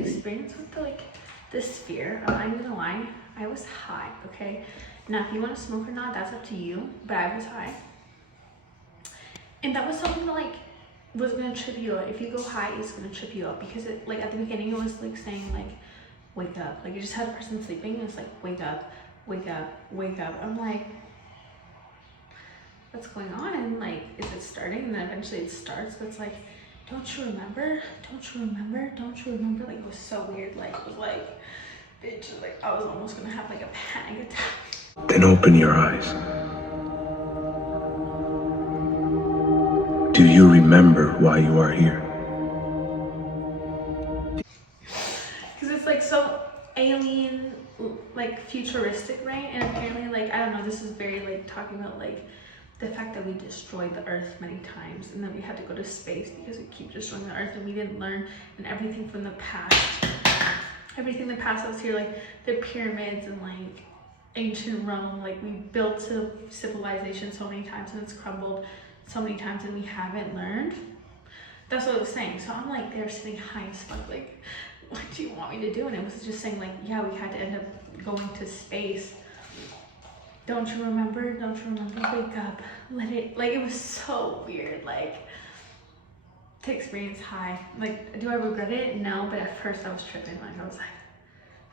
experience with the sphere, I'm not gonna lie, I was high, okay? Now, if you want to smoke or not, that's up to you, but I was high. And that was something that like was gonna trip you up. If you go high, it's gonna trip you up because it like at the beginning it was like saying like wake up. Like you just had a person sleeping and it's like wake up, wake up, wake up. I'm like, what's going on? And like, is it starting? And then eventually it starts, but it's like, don't you remember? Don't you remember? Don't you remember? Like it was so weird. Like it was like, bitch, like I was almost gonna have like a panic attack. Then open your eyes. Do you remember why you are here? Because it's like so alien, like futuristic, right? And apparently like, I don't know, this is very like talking about like the fact that we destroyed the earth many times and then we had to go to space because we keep destroying the earth and we didn't learn, and everything from the past, everything in the past that was here, like the pyramids and like ancient Rome, like we built a civilization so many times and it's crumbled so many times and we haven't learned. That's what it was saying. So I'm like, they're sitting high as fuck, like, what do you want me to do? And it was just saying like, yeah, we had to end up going to space. Don't you remember? Don't you remember? Wake up. Let it, like, it was so weird, like, to experience high. Like, do I regret it? No, but at first I was tripping. Like, I was like,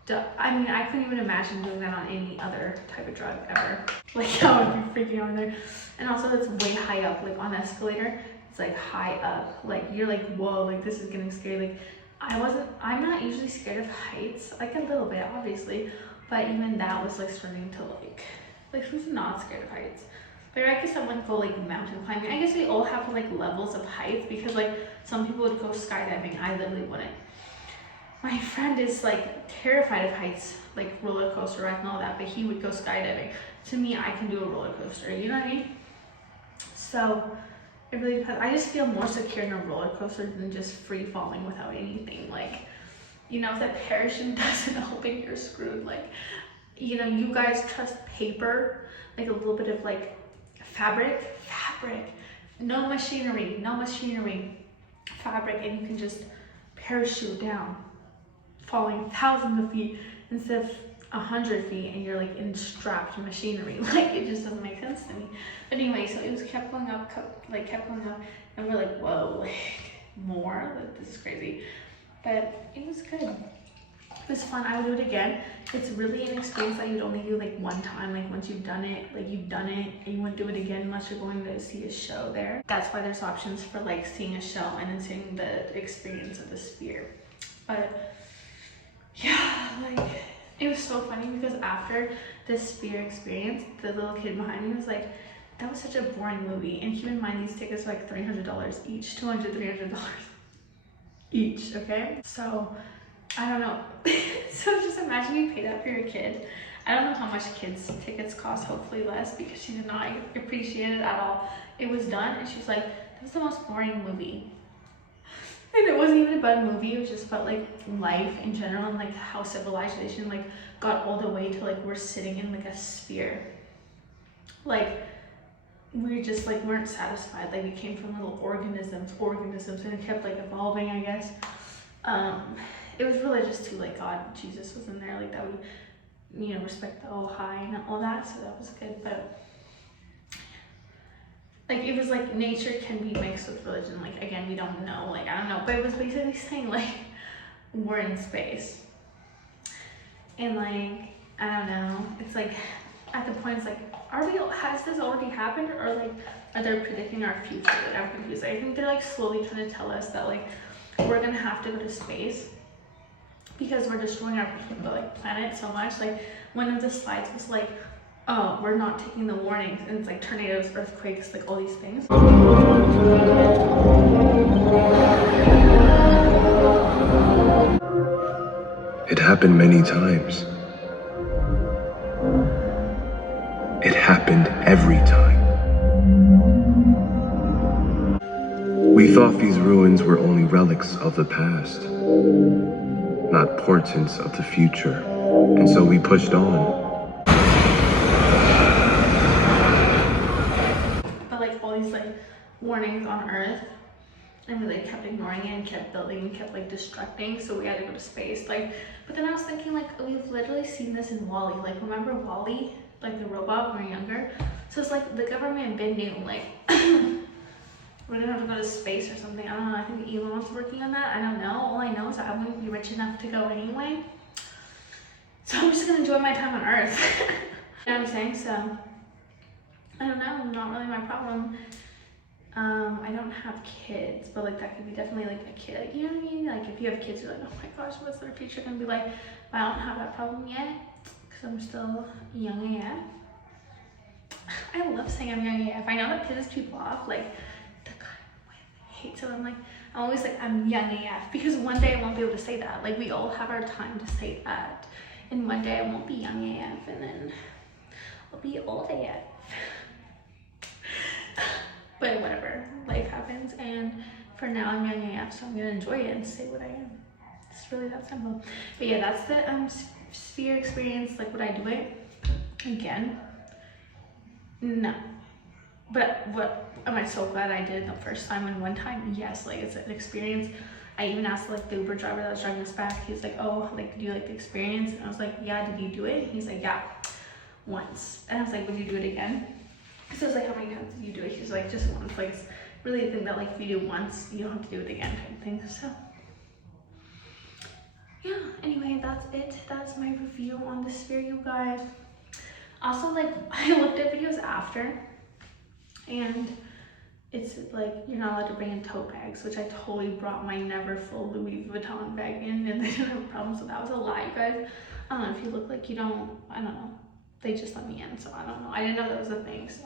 duh. I mean, I couldn't even imagine doing that on any other type of drug ever. Like, I would be freaking out there. And also, it's way high up, like, on the escalator. It's, like, high up. Like, you're like, whoa, like, this is getting scary. Like, I'm not usually scared of heights. Like, a little bit, obviously. But even that was, like, starting to, like who's not scared of heights? Like, I guess someone go like mountain climbing. I guess we all have like levels of heights because like some people would go skydiving. I literally wouldn't. My friend is like terrified of heights, like roller coaster ride and all that, but he would go skydiving. To me, I can do a roller coaster, you know what I mean? So it really depends. I just feel more secure in a roller coaster than just free falling without anything. Like, you know, if that parachute doesn't open, you're screwed. Like, you know, you guys trust paper, like a little bit of like fabric, no machinery, fabric, and you can just parachute down, falling thousands of feet instead of 100 feet, and you're like in strapped machinery. Like, it just doesn't make sense to me. But anyway, so it was kept going up, and we're like, whoa, like more, like this is crazy. But it was good. It was fun. I would do it again. It's really an experience that you'd only do like one time. Like once you've done it, like you've done it, and you wouldn't do it again unless you're going to see a show there. That's why there's options for like seeing a show and then seeing the experience of the sphere. But yeah, like it was so funny because after the sphere experience, the little kid behind me was like, that was such a boring movie. And keep in mind, these tickets are like $300 each, $200, $300 each, okay? So I don't know. So just imagine you pay that for your kid. I don't know how much kids' tickets cost, hopefully less, because she did not appreciate it at all. It was done and she's like, that was the most boring movie. And it wasn't even about a movie, it was just about like life in general and like how civilization like got all the way to like we're sitting in like a sphere. Like we just like weren't satisfied. Like we came from little organisms and it kept like evolving, I guess. It was religious too, like God, Jesus was in there, like that we, you know, respect the all high and all that, so that was good. But like it was like nature can be mixed with religion. Like again, we don't know, like I don't know, but it was basically saying like we're in space. And like, I don't know, it's like at the point it's like, has this already happened, or like are they predicting our future? Like I'm confused. I think they're like slowly trying to tell us that like we're gonna have to go to space because we're destroying our like planet so much. Like one of the slides was like, oh, we're not taking the warnings, and it's like tornadoes, earthquakes, like all these things. It happened many times. It happened every time. We thought these ruins were only relics of the past, not portents of the future, and so we pushed on. But like all these like warnings on Earth, and we like kept ignoring it and kept building and kept like destructing, so we had to go to space. Like, but then I was thinking, like, we've literally seen this in WALL-E. Like, remember WALL-E, like the robot when we were younger? So it's like the government been knew, like we're gonna have to go to space or something. I don't know. I think Elon's working on that. I don't know. All I know is that I wouldn't be rich enough to go anyway, so I'm just gonna enjoy my time on Earth. You know what I'm saying? So I don't know, not really my problem. I don't have kids, but like that could be definitely like a kid, like, you know what I mean? Like if you have kids, you're like, oh my gosh, what's their future gonna be like? But I don't have that problem yet, because I'm still young AF. I love saying I'm young AF. I know that pisses people off, like the God hates it. I'm always like, I'm young AF, because one day I won't be able to say that. Like we all have our time to say that, and one day I won't be young AF, and then I'll be old AF. But whatever, life happens, and for now I'm young AF, so I'm gonna enjoy it and say what I am. It's really that simple. But yeah, that's the sphere experience. Like, would I do it again? No. But what am I so glad I did the first time and one time? Yes, like it's an experience. I even asked like the Uber driver that was driving us back. He was like, oh, like, do you like the experience? And I was like, yeah, did you do it? He's like, yeah, once. And I was like, would you do it again? So I was like, how many times did you do it? He's like, just once. Like, it's really a thing that like if you do once, you don't have to do it again type thing. So yeah, anyway, that's it. That's my review on the sphere, you guys. Also, like, I looked at videos after, and it's like you're not allowed to bring in tote bags, which I totally brought my never full Louis Vuitton bag in, and they didn't have a problem. So that was a lie, you guys. I don't know if you look like you don't, I don't know. They just let me in, so I don't know. I didn't know that was a thing, so